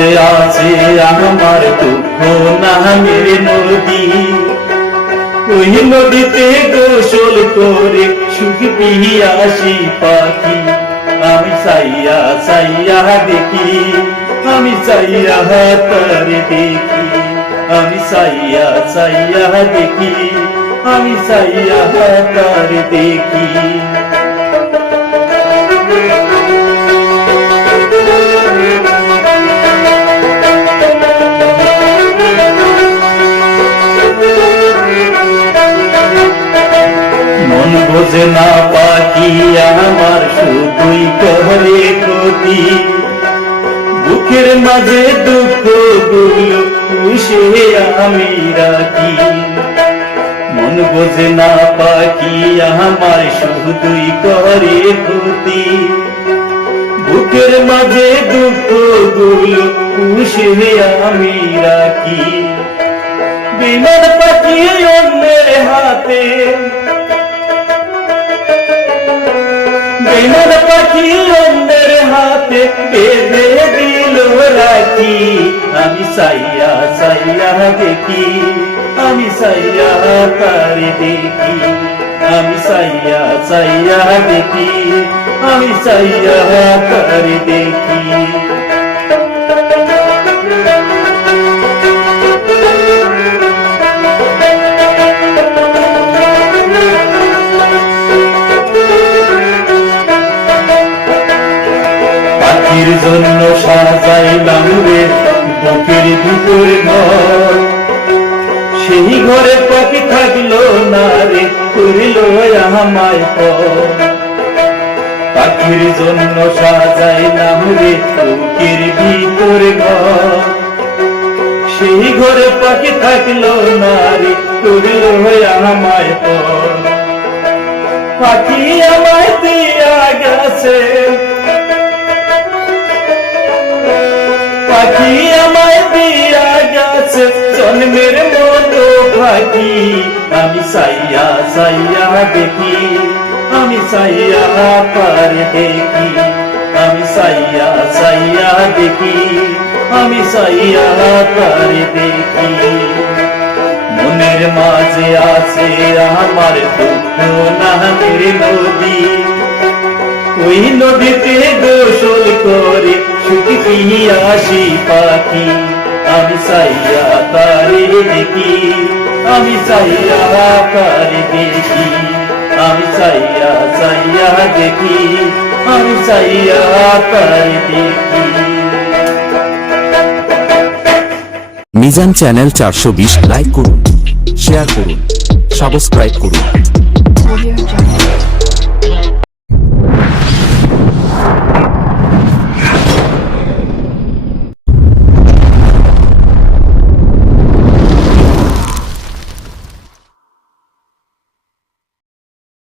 মাঝে আছে আমার দুঃখ নামের নদী, ওই নদীতে গোসল করে সুখ পিয়াসি পাখি। আমি চাইয়া চাইয়া দেখি, আমি চাইয়া তারে দেখি, আমি চাইয়া চাইয়া দেখি, আমি চাইয়া তারে দেখি। মন বোঝে না পাখি আমার শুধুই করে ক্ষতি, বুকের মাঝে দুঃখ গুলো পুষে আমি রাখি। মন বোঝে না পাখি আমার শুধুই করে ক্ষতি, বুকের মাঝে দুঃখ গুলো পুষে আমি রাখি। বিমান পাখি অন্যের হাতে, বিমান পাখি অন্যের হাতে বেঁধে দিল রাখি। আমি চাইয়া চাইয়া দেখি, আমি চাইয়া তারে দেখি, আমি চাইয়া চাইয়া দেখি, আমি চাইয়া তারে দেখি। পাখির জন্য সাজাইলাম রে বুকের ভিতর ঘর, সেই ঘরে পাখি থাকলো না রে, করিল আমায় পর। পাখির জন্য সাজাইলাম রে বুকের ভিতর ঘর, সেই ঘরে পাখি থাকলো না রে, করিল আমায় পর। পাখি আমায় দিয়া গেছে, পাখি আমায় দিয়া গেছে জন্মের মতো পাখি। আমি চাইয়া চাইয়া দেখি, আমি চাইয়া তারে দেখি, আমি চাইয়া চাইয়া দেখি, আমি চাইয়া তারে দেখি। মনের মাঝে আছে আমার দুঃখ নামের নদী, ওই নদীতে গোসল করে সুখ পিয়াসি পাখি। আমি চাইয়া তারে দেখি, আমি চাইয়া তারে দেখি, আমি চাইয়া চাইয়া দেখি, আমি চাইয়া তারে দেখি। মিজান চ্যানেল 420 লাইক করুন, শেয়ার করুন, সাবস্ক্রাইব করুন।